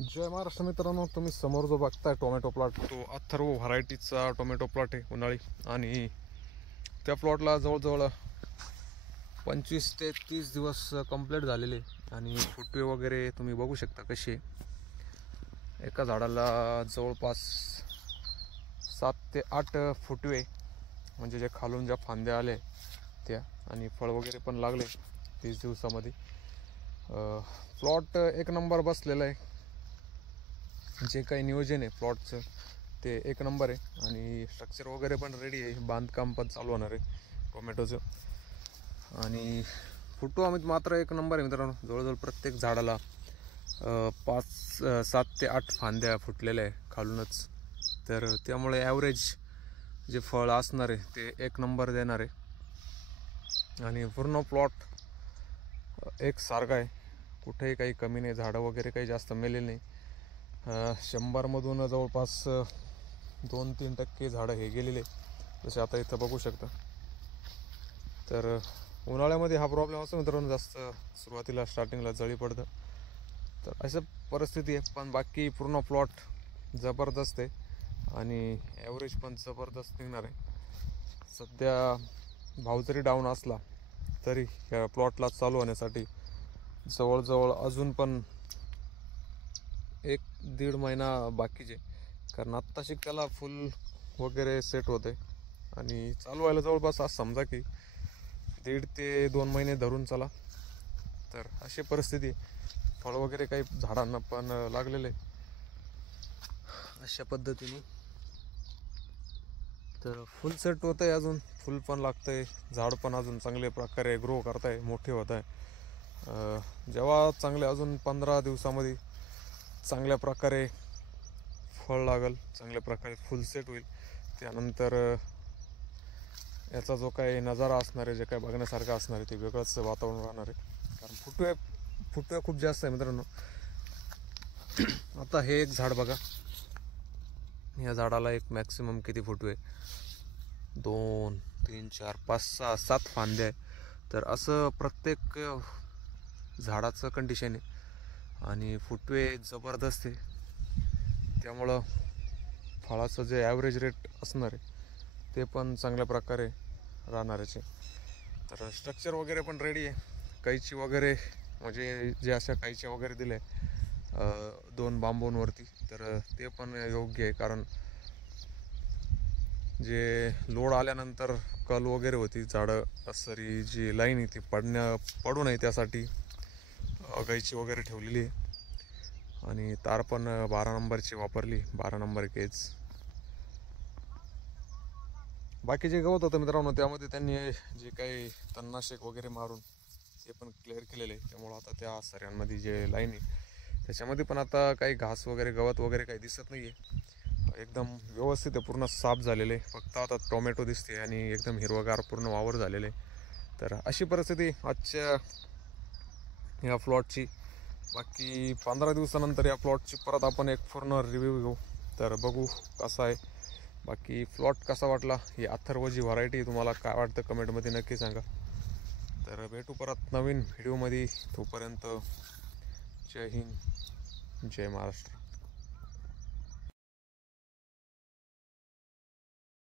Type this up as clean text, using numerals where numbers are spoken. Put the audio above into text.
जय महाराष्ट्र मित्रांनो, तुम्ही समोर जो बघताय टोमॅटो प्लॉट तो अथर्व व्हरायटीचा टोमॅटो प्लॉट आहे उन्हाळी. आणि त्या प्लॉटला जवळजवळ 25 ते 30 दिवस कंप्लीट झालेले आणि फुटवे वगैरे तुम्ही बघू शकता कसे. एका झाडाला जवळपास 7 ते 8 फुटवे, म्हणजे जे खालून ज्या फांद्या आले त्या, आणि फळ वगैरे पण लागले 30 दिवसामध्ये. प्लॉट एक नंबर बसलेला आहे. जे काही नियोजन आहे प्लॉटचं ते एक नंबर आहे आणि स्ट्रक्चर वगैरे पण रेडी आहे. बांधकाम पण चालू होणार आहे टोमॅटोचं. आणि फुटवा मात्र एक नंबर आहे मित्रांनो. जवळजवळ प्रत्येक झाडाला 7 ते 8 फांद्या फुटलेल्या आहे खालूनच. तर त्यामुळे ॲव्हरेज जे फळ असणार आहे ते एक नंबर देणार आहे. आणि पूर्ण प्लॉट एक सारखा आहे, कुठेही काही कमी नाही. झाडं वगैरे काही जास्त मेलेली नाही. 100मधून जवळपास 2-3% झाडं हे गेलेले, जसे आता इथं बघू शकता. तर उन्हाळ्यामध्ये हा प्रॉब्लेम असतो मित्रांनो, जास्त सुरुवातीला स्टार्टिंगला जळी पडतं. तर असं परिस्थिती आहे. पण बाकी पूर्ण प्लॉट जबरदस्त आहे आणि ॲव्हरेज पण जबरदस्त निघणार आहे. सध्या भाव जरी डाऊन असला तरी ह्या प्लॉटला चालू होण्यासाठी जवळजवळ अजून पण 1-1.5 महिना बाकीचे. कारण आत्ताशी त्याला फुल वगैरे सेट होते आणि चालू व्हायला जवळपास आज समजा की 1.5 ते 2 महिने धरून चला. तर अशी परिस्थिती. फळ वगैरे काही झाडांना पण लागलेले अशा पद्धतीने. तर फुल सेट होत आहे, अजून फुल पण लागतंय. झाड पण अजून चांगल्या प्रकारे ग्रो करत आहे, मोठे होत आहे. जेव्हा चांगले अजून 15 दिवसामध्ये चांगल्या प्रकारे फळ लागल, चांगल्या प्रकारे फुल सेट होईल, त्यानंतर याचा जो काही नजारा असणार आहे, जे काही बघण्यासारखं असणार आहे, ते वेगळंच वातावरण राहणार आहे. कारण फुटवे खूप जास्त आहे मित्रांनो. आता हे एक झाड बघा, या झाडाला एक मॅक्सिमम किती फुटवे, 2, 3, 4, 5, 6, 7 फांद्या आहे. तर असं प्रत्येक झाडाचं कंडिशन आहे आणि फुटवे जबरदस्त आहे. त्यामुळं फळाचं जे ॲव्हरेज रेट असणार आहे ते पण चांगल्या प्रकारे राहणारच आहे. तर स्ट्रक्चर वगैरे पण रेडी आहे. कैची वगैरे, म्हणजे जे अशा कैच्या वगैरे दिल्या 2 बांबूंवरती, तर ते पण योग्य आहे. कारण जे लोड आल्यानंतर कल वगैरे होती, झाडं सरी जी लाईन आहे ती पडू नये त्यासाठी कैची वगैरे ठेवलेली आहे. आणि तार पण 12 नंबरची वापरली, 12 नंबर केज. बाकी जे गवत होतं मित्रांनो त्यामध्ये त्यांनी जे काही तणनाशक वगैरे मारून ते पण क्लिअर केलेलं आहे. त्यामुळं आता त्या सऱ्यांमध्ये जे लाईन आहे त्याच्यामध्ये पण आता काही घास वगैरे, गवत वगैरे काही दिसत नाही आहे. एकदम व्यवस्थित आहे, पूर्ण साफ झालेले. फक्त आता टोमॅटो दिसते आणि एकदम हिरवगार पूर्ण वावर झालेले. तर अशी परिस्थिती आजच्या या प्लॉटची. बाकी 15 दिवसानंतर या प्लॉटची परत आपण एक पूर्ण रिव्ह्यू घेऊ, तर बघू कसा आहे. बाकी प्लॉट कसा वाटला, ही अथर्व जी व्हरायटी, तुम्हाला काय वाटतं कमेंटमध्ये नक्की सांगा. तर भेटू परत नवीन व्हिडिओमध्ये. तोपर्यंत जय हिंद, जय महाराष्ट्र.